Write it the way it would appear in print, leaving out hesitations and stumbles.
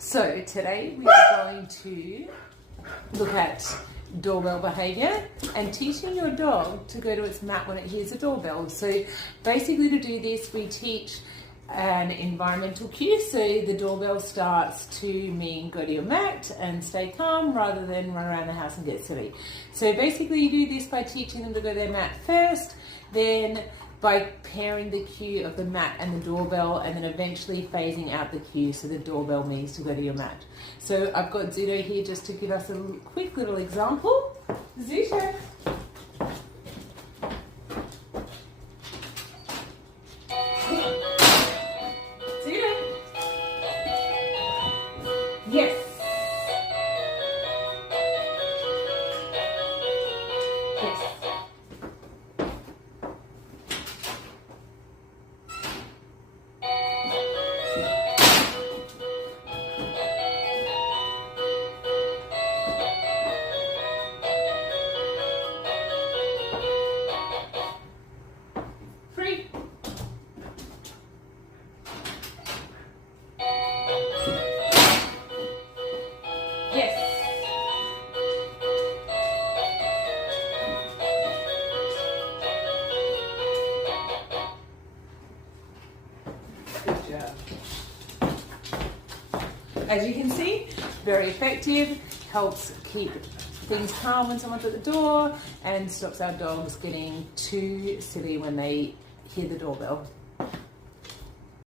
So today we are going to look at doorbell behavior and teaching your dog to go to its mat when it hears a doorbell. So basically to do this, we teach an environmental cue. So the doorbell starts to mean go to your mat and stay calm rather than run around the house and get silly. So basically you do this by teaching them to go to their mat first, then by pairing the cue of the mat and the doorbell, and then eventually phasing out the cue so the doorbell means to go to your mat. So I've got Zudo here just to give us a quick little example. Zudo. Zudo. Yes. Yes. Free. Yes. Good job. As you can see, very effective, helps keep things calm when someone's at the door and stops our dogs getting too silly when they hear the doorbell.